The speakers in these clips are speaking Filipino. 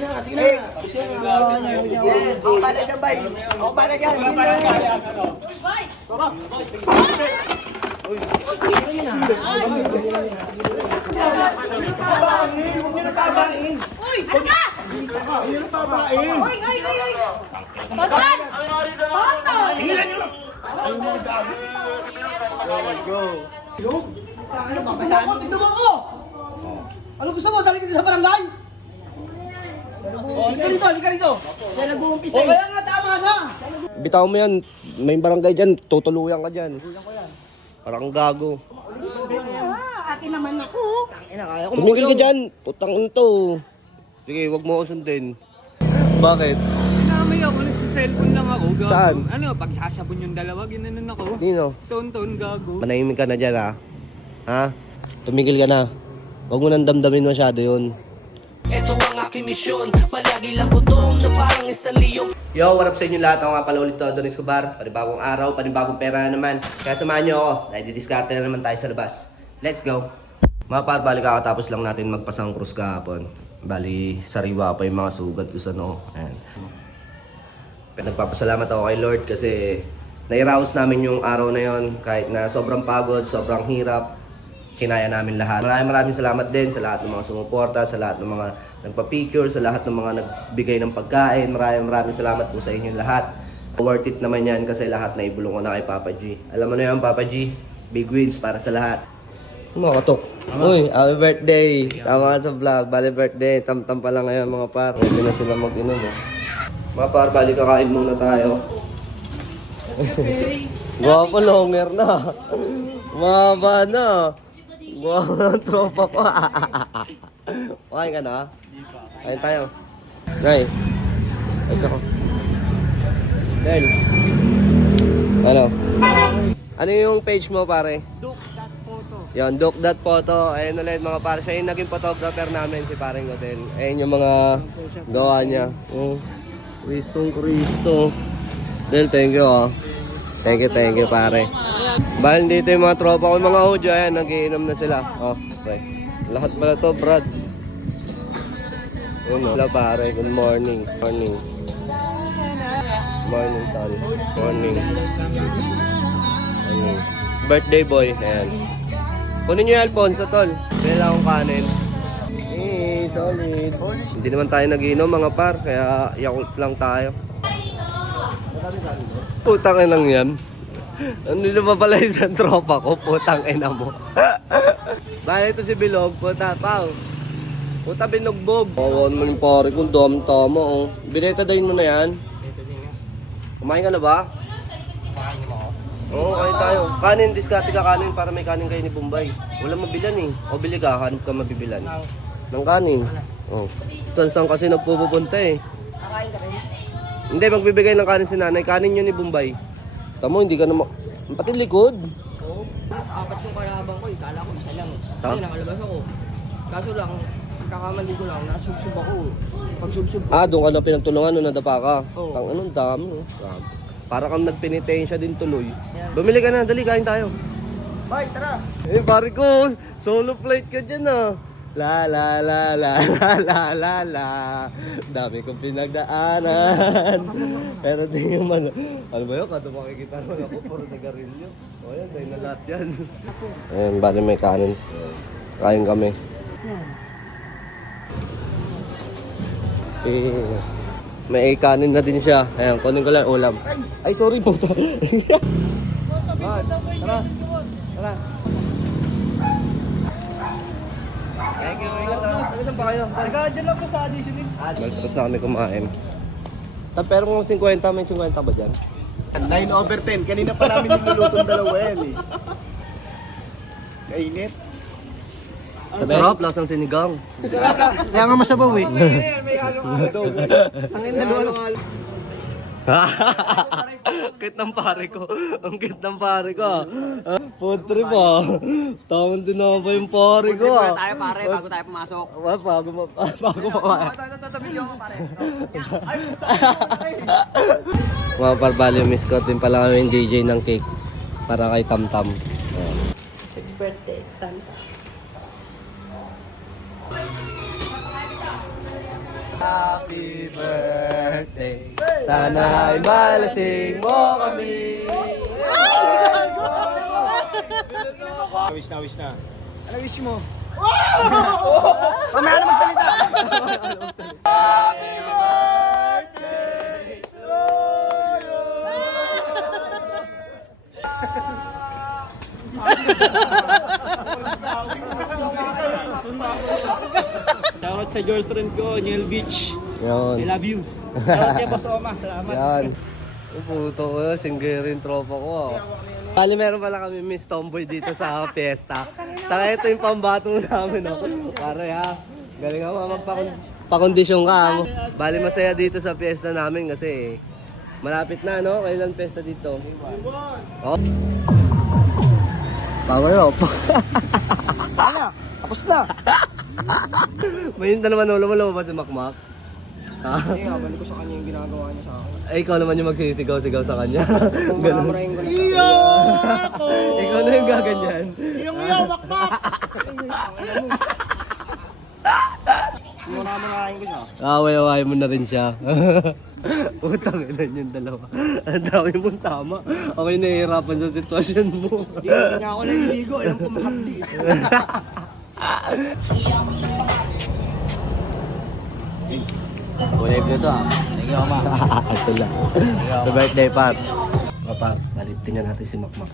Sige na. Ako pala dyan, bay. Ako pala dyan. Huwag nyo natabain. Uy! Ano ka? Huwag nyo natabain. Uy! Total! Total! Hilan nyo lang. Ayaw mo gago. Go. Ilog? Ano ba? Tignan mo ako! Ano gusto mo? Dali ka sa barangay? Halika dito. Siya nag-uumpisa eh. Kaya nga tama na. Bitaw mo yan. May barangay dyan. Tutuluyan ka dyan. Parang gago. Akin naman ako. Tumigil ka dyan. Putang ito. Sige, wag mo ako sundin. Bakit? Namay ako, nagsiselfon lang ako. Gago. Saan? Ano, pag sasabon yung dalawa, ginanon ako. Nino? Ton, gago. Manahimik ka na dyan ha. Ha? Tumigil ka na. Huwag mo nang damdamin masyado yun. Ito ang aking misyon, palagi lang gutom na parang isang liyong. Yo, what up sa inyo lahat? Ako nga pala ulit to, Adonis Escobar. Panibagong araw, panibagong pera na naman. Kaya samahan nyo ako, nai-discarte na naman tayo sa labas. Let's go! Mga par, bali kakatapos lang natin magpasang krus kahapon. Bali, sariwa pa yung mga sugat ko sa noo. Ayan. Nagpapasalamat ako kay Lord kasi nairaos namin yung araw na yon. Kahit na sobrang pagod, sobrang hirap, kinaya namin lahat. Maraming salamat din sa lahat ng mga sumuporta, sa lahat ng mga nagpa-picture, sa lahat ng mga nagbigay ng pagkain. Maraming salamat po sa inyo lahat. Worth it naman yan kasi lahat na ibulong ko na kay Papa G. Alam mo na yan, Papa G. Big wins para sa lahat. Mga katok. Uy, happy birthday. Tama ka sa vlog. Bali birthday. Tam-tam pa lang ngayon mga par. Pwede na sila mag-inom eh. Mga par, bali kakain muna tayo. Gwapo longer na. Maba na. Gwapo ng tropa ko. Kain ka na? Kain tayo. Nay. Ayos ako. Then. Ano? Ano yung page mo pare? Duke.photo. Yan, Duke.photo. Ayun ulit mga pare. Siya yung naging photographer namin, si paring Godel. Ayun yung mga gawa niya. Kristo. Del, thank you ah. Thank you pare. Bahal dito yung mga tropa ko, yung mga audio. Ayan, nagiinom na sila. Oh, okay. Lahat pala to, Brad. Ayun o. Pare, good morning. Morning, tol. Morning. Birthday boy. Ayan. Kunin nyo yung Alfonso, tol. Kailangan akong kanin. Solid. Hindi naman tayo nagiinom, mga par. Kaya Yakult lang tayo. Putang inang yan. Ano pa pala yung isang tropa ko? Putang ina mo. Bale ito si Bilog. Puta, pao. Puta binugbog. Oo naman yung pare kong dam-tama oh. Binetadine mo na yan? Kumain ka na ba? Oo, kain tayo. Kanin, diskarte ka kanin para may kanin kayo ni Bombay. Wala mabilan eh. O bili ka, hanap ka mabibilan. Ng kanin. Oh. Saan kasi nagpupunta eh. Kakain ka rin? Hindi, magbibigay ng kanin si nanay. Kanin yun ni Bombay. Tamo, hindi ka naman... Pati likod. Oo. Apat yung kalabang ko eh. Kala ko isa lang. Ha? Kasi nakalabas ako. Kaso lang, kakamali ko lang, nasubsub ako. Pag subsub ko, Doon ka na pinagtulungan nung nadapa ka. Oo. Tang anong dami. Oh. Para kang nagpenitensya din tuloy. Bumili ka na, dali, kain tayo. bye, tara! Eh, pare ko, solo flight ka dyan ah. La la la la la la la la. Dami kong pinagdaanan. Pero di naman. Ano ba yun? Kada makikita naman ako, puro nagarilyo. O yan, sa'yo na lahat yan. Ayan, bali may kanin. Kain kami. Eh, may kanin na din siya. Ayan, kunin ko lang ulam. Ay, sorry po. Tara. Tara. Thank you. Saan pa kayo? Dyan lang po sa additional. Tapos na kami kumain. Pero kung 50, may 50 ba dyan? 9/10. Kanina pa namin nilulutong dalawa yan eh. Kainit. Sarap, lasang sinigang. Kaya nga masabaw eh. May halo-halo. Ang inalo. Kit ng pare ko. Ang kit ng pare ko. Food trip ah. Tawang din ako pa yung pare ko ah. Tayo pare, bago tayo pumasok. Bago pa. Mga parbali, miss ko din pala kami yung DJ ng cake. Para kay Tamtam. Birthday, tanta. Happy birthday. Sana'y malasing mo kami. Wish na. Ano wish mo? Mamaya na magsalita. Happy birthday to Shoutout sa girlfriend ko, Neil Beach. I Yan. love you. Shoutout kay Boss Oma, salamat. Yan. Oh, puto ko, singgerin tropa ko. Kali meron pala kami Miss Tomboy dito sa fiesta. Taka ito yung pambato namin. Pare ha, galing ako magpakondisyon ka. Bali masaya dito sa fiesta namin kasi malapit na, no? Kailan fiesta dito? Oh. Power up. Tapos na. May yun na naman lumabas si Makmak. Ha? Hindi, abali ko sa kanya yung ginagawa niya sa akin. Ay, ikaw naman yung magsisigaw-sigaw sa kanya. Ganun. Maraming ko na. Ikaw na yung gaganyan. Makmak! Maraming ko siya. Away-away mo na rin siya. Utang ilan yung dalawa. Ang dami mong tama. Ako'y nahihirapan sa sitwasyon mo. Hindi nga ako naliligo, alam ko mahapdi. Kulay ko ito ah. Sige ako ma. Sila. Happy birthday, Pat. O, Pat, balik tingnan natin si Makmak.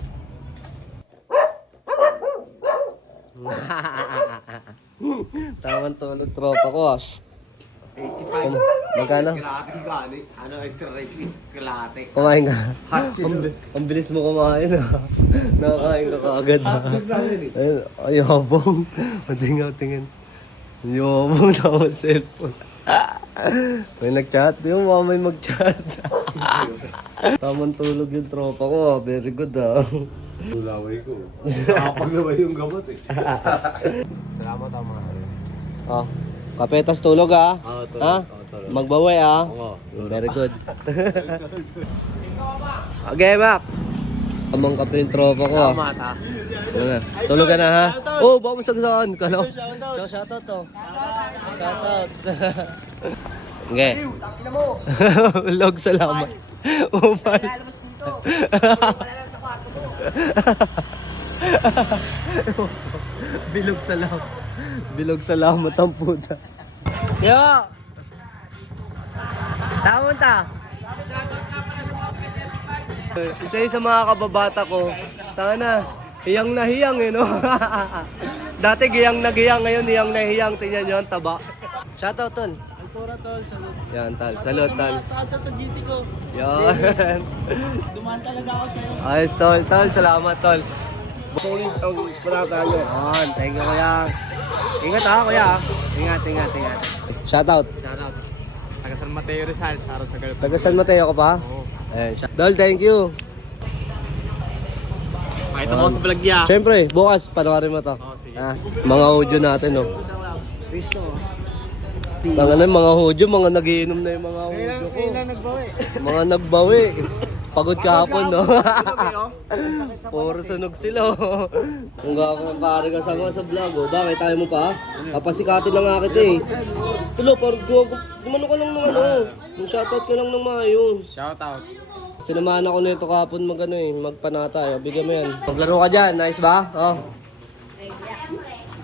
Tamang tulog tropa ko ah. 85. Magkano? Ano extra rice is kalate. Kumain ka. Ang bilis mo kumain ah. Nakakain ka kaagad ah. Ay, habong. Tingin. Yung tawag cellphone. May nag-chat. Yung mamay mag-chat. Tamang tulog yung tropa ko ah. Very good ah. Laway ko. Nakapaglaway yung gamot eh. Salamat ang mga Oh, kapetas tulog ah. tulog. Ha? Tulog. Magbaway ah. Very good. Okay, Mac. Amang kape yung tropa ko ah. Salamat ha. Ano na? Tulog ka na ha? Oh, baka masagsakan ka no? Shoutout to. Shoutout. Okay. Log, salamat. Oh, my. Bilog salamat. Bilog salamat ang puta. Yo! Tamon ta. Isa sa mga kababata ko, tanga na, hiyang na hiyang eh no? Dati giyang na giyang, ngayon hiyang na hiyang, tingnan nyo ang taba. Shoutout tol. Altura tol, salut. Yan tal, salute tal. Saka sa GT ko. Yan. Dumaan talaga ako sa'yo. Ayos tol, salamat tol. Bukuin ang punata nyo. Yan, thank you kuya. Ingat ha kuya. Ingat. Shoutout. Shoutout. Taga San Mateo Rizal, para sa girlfriend. Taga San Mateo ko pa? Oo. Dol, thank you. Makita mo ako sa vlog niya. Siyempre, bukas panoorin mo to. Oo, sige. Ah, mga audio natin no. Cristo. Tanga na mga audio, mga nagiinom na yung mga audio ko. Kailan nagbawi? Mga nagbawi. Pagod kahapon no. oh. Puro sunog sila. Kung gawin pare ka sa vlog, oh. Bakit tayo mo pa? Papasikatin lang nga kita eh. Tulo, parang gumano ka lang ng ano. Yung shoutout ka lang ng maayos. Shoutout. Sinamahan ako nito kahapon magpanata. Bigyan mo yan. Maglaro ka dyan, nice ba? Oh.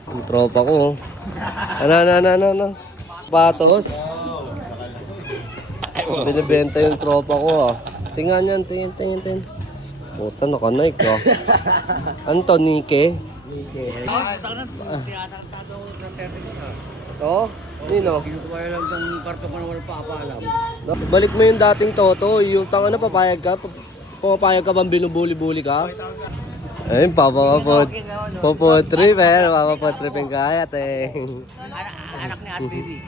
Yung tropa ko. Ano. Patos. Binibenta yung tropa ko ah. Tingnan yan, tingin. Puta, naka-Nike ah. Antonike. Oo? Nino? Kinukuha lang ng karto ko na wala pa alam. Balik mo yung dating toto, yung tanga na papayag ka. Pumapayag ka bang binubuli-buli ka? Ayun, papapotrip eh. Papapotripin ka, ate. Anak ni Ate Didi.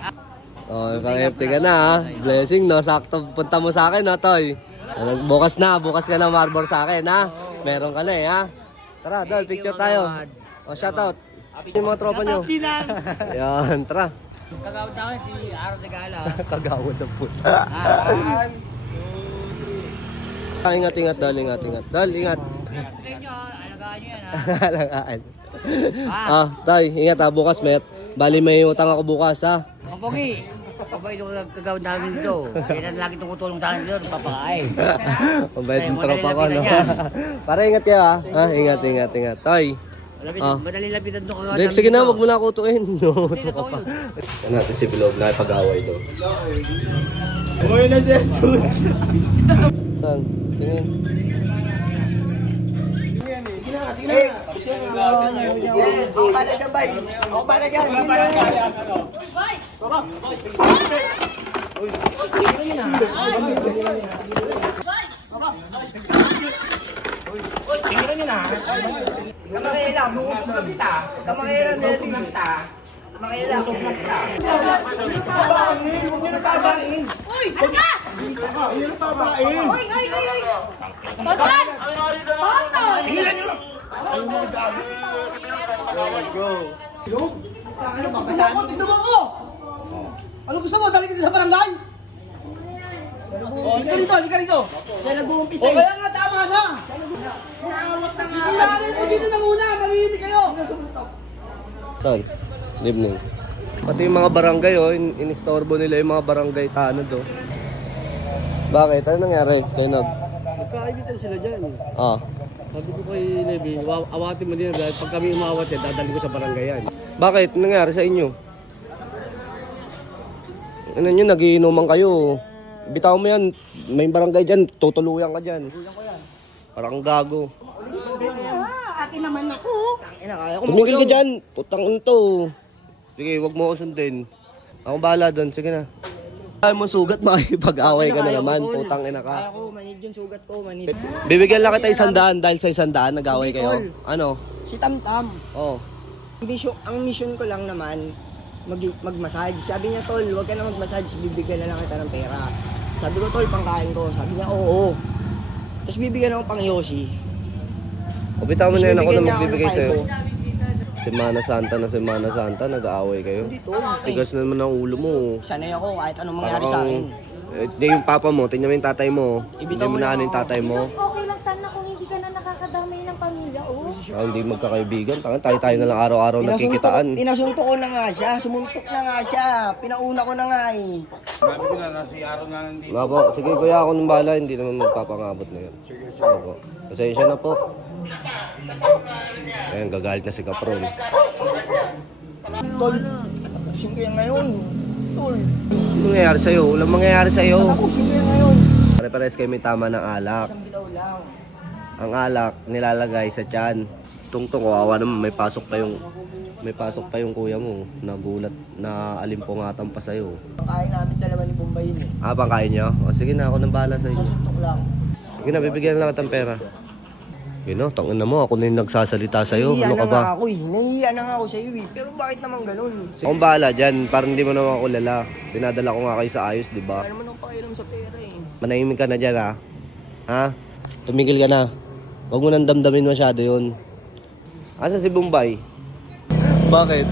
Oh, pang-FT ka na ha. Blessing no, sakto punta mo sa akin no, Toy. Bukas ka na marbor sa akin ha. Meron ka na eh ha. Tara, Dol, picture tayo. Oh, shoutout. Yung mga tropa nyo. Yan, tara. Kagawad na ako, si Aro de Gala. Kagawad na po. Ingat, Dol, ingat. Dol, ingat. Alagaan nyo yan ha. Alagaan. Toy, ingat ha, bukas met. Bali may utang ako bukas ha. Kapogi. Kabay ito kagawad namin dito. Kaya lagi tumutulong sa akin dito, nagpapakain. Mabait Ay, yung madali tropa ko, no? lapitan yan. Para ingat kayo, ha? Ingat. Toy. Madali lapitan ito kagawad Dek, namin sige na, dito. wag mo na ako utuin. No, Hindi, totoo yun. Yan natin si Bilog, nakipag-away doon. Uy na Jesus. Saan? Tingin. Sige na. Ako bala dyan, bay. Ako bala dyan. Kamakailan, bukas na kita. Kamakailan na kita. Kamakailan, bukas na kita. Tabain, huwag niyo natabain. Uy, ano ka? Huwag niyo natabain. Uy! Tonton! Tonton! Tingnan niyo. Ay, mga gabi. Go. Bilog? Ano ba? Tignan mo, tignan mo ako. Ano gusto mo? Dali kita sa barangay? Halika rito. Siya nag-uumpisa eh. O kaya nga, tama na. Naawat na nga. Kailangan mo sino na muna. Marihimik kayo. Saan? Good evening. Pati yung mga barangay, oh, inistorbo nila yung mga barangay tanod, oh. Bakit? Ano nangyari? Kaya Nagkaibitan sila dyan. Ah. Sabi ko kay Levi, awatin mo din dahil pag kami umawat yan, dadali ko sa barangay yan. Bakit? Ano nangyari sa inyo? Ano nyo, nagiinuman kayo. Bitaw mo yan. May barangay dyan. Tutuluyan ka dyan. Parang gago. Akin naman ako. Tumigil ka dyan. Putang unto. Sige, wag mo ako sundin. Ako bahala doon. Sige na. Ayaw mo sugat, makikipag-away ka na naman. Putang ina ka. Ako, manid yung sugat ko, manid. Bibigyan lang kita 100 dahil sa 100 nag-away kayo. Ano? Si Tamtam. Oh. Ang mission ko lang naman, mag-massage. Sabi niya, tol, huwag ka na mag-massage, bibigyan na lang kita ng pera. Sabi ko, tol, pangkain ko. Sabi niya, oo. Tapos bibigyan ako pang Yoshi. O bitaw mo na yun, ako na Bibigyan niya ako magbibigay ng sa'yo. 5. Semana Santa, nag-aaway kayo. Tigas na naman ang ulo mo. Sanay ako kahit anong mangyari sa akin. Hindi yung papa mo, tingnan mo yung tatay mo. Hindi Ibitaw mo mo na na ano yung ako. tatay mo. Okay lang sana kung hindi ka na nakakadamay ng pamilya, oh. Hindi magkakaibigan. Tayo na lang araw-araw nagkikitaan. Inasunto ko na nga siya, sumuntok na nga siya. Pinauna ko na nga eh. Nga po, sige kuya, ako nang bahala. Hindi naman magpapangabot na yun. Sige. Pasensya na po. Ayun, gagalit na si Kapron. Tol, tapusin ko yan ngayon. Tol, Ano mangyayari sa'yo? Walang mangyayari sa'yo. tapusin ko yan ngayon. Pare-pares kayo may tama ng alak. Isang bitaw lang. Ang alak nilalagay sa tiyan. Tungtong kawawa naman, may pasok pa yung kuya mo. Nagulat na alimpungatan pa sa'yo. Pangkain namin dalawa ni Bombay yun eh. Ah, pangkain niyo? O sige na, ako nang bahala sa inyo. Sasuntok lang. Sige na, bibigyan na lang kitang pera. Yun o, tangin na mo, ako na yung nagsasalita sa'yo. Nahihiya Ano ka na ba? nga ako eh. Nahihiya na nga ako sa iyo eh. Pero bakit naman ganun? Akong bahala dyan, parang hindi mo naman ako lala. Dinadala ko nga kayo sa ayos, di ba? Wala naman akong pakialam sa pera eh. Manahimik ka na dyan, ha? Ha? Tumigil ka na. Huwag mo nang damdamin masyado yun. Asa si Bombay? Bakit?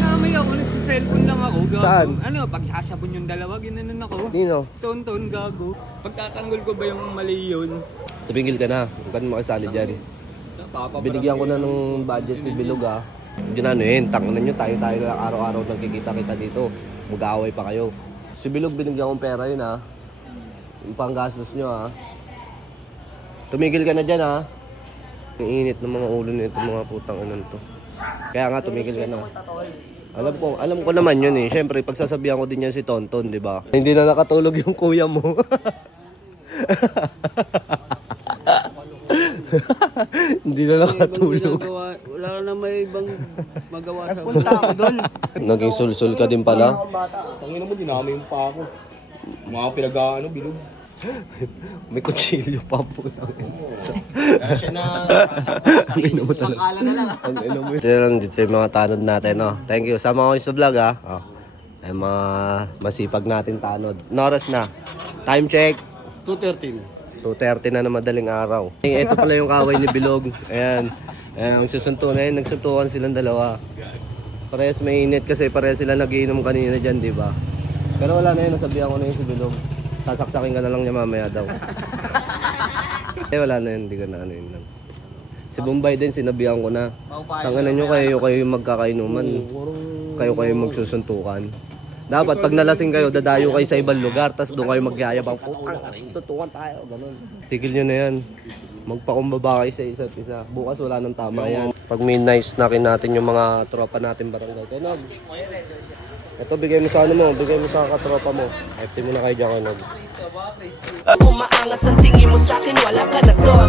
Namay ako, nagsiselfon lang ako. Gago. Saan? Ano, pag sasabon yung dalawa, ginanon ako. Nino? Tonton, gago. Pagtatanggol ko ba yung mali yun? Tumigil ka na. Huwag ka na makisali dyan. Binigyan ko na ng budget si Bilog, ha? Hindi na ano yun. Tanginan nyo, tayo na araw-araw nagkikita-kita dito. Mag-aaway pa kayo. Si Bilog, binigyan kong pera yun, ha? Yung panggastos nyo, ha? Tumigil ka na dyan, ha? Ang init ng mga ulo nito, mga putang inan to. Kaya nga, tumigil ka na. Alam ko naman yun eh. Siyempre, pagsasabihan ko din yan si Tonton, di ba? Hindi na nakatulog yung kuya mo. Hindi na nakatulog. Wala na may ibang magawa sa Punta ako doon. Naging sulsul ka din pala. Akong bata. Tangina mo, dinami yung pa ako. Mga pinag-ano, bilog. May kutsilyo pa po. Kaya siya na... Ang ino mo talaga. Ang ino mo. Ito lang dito yung mga tanod natin, no? Thank you. Sama ko sa vlog, ha? Oh. Ay mga masipag natin tanod. Noras na. Time check. 2:13. 2:30 na na madaling araw. Ito pala yung kaway ni Bilog. Ayan. Ayan, ang susunto na yun. Nagsuntukan silang dalawa. Parehas mainit kasi parehas sila nagiinom kanina dyan, di ba? Pero wala na yun. Nasabihan ko na yun si Bilog. Sasaksakin ka na lang niya mamaya daw. Wala na yun. Hindi ka na ano yun lang. Si Bombay din, sinabihan ko na. Tanganan nyo kayo yung magkakainuman. Kayo magsusuntukan. Dapat pag nalasing kayo, dadayo kayo sa ibang lugar, tapos doon kayo magyayabang, putang, tutukan tayo, ganun. Tigil nyo na yan. Magpakumbaba kayo sa isa't isa. Bukas wala nang tama yan. Pag may nice nakin natin yung mga tropa natin barangay. Kanog. Ito, bigay mo sa ano mo, bigay mo sa katropa mo. FT mo na kayo dyan, Kanog. Kung maangas ang tingin mo sa'kin, wala ka na doon.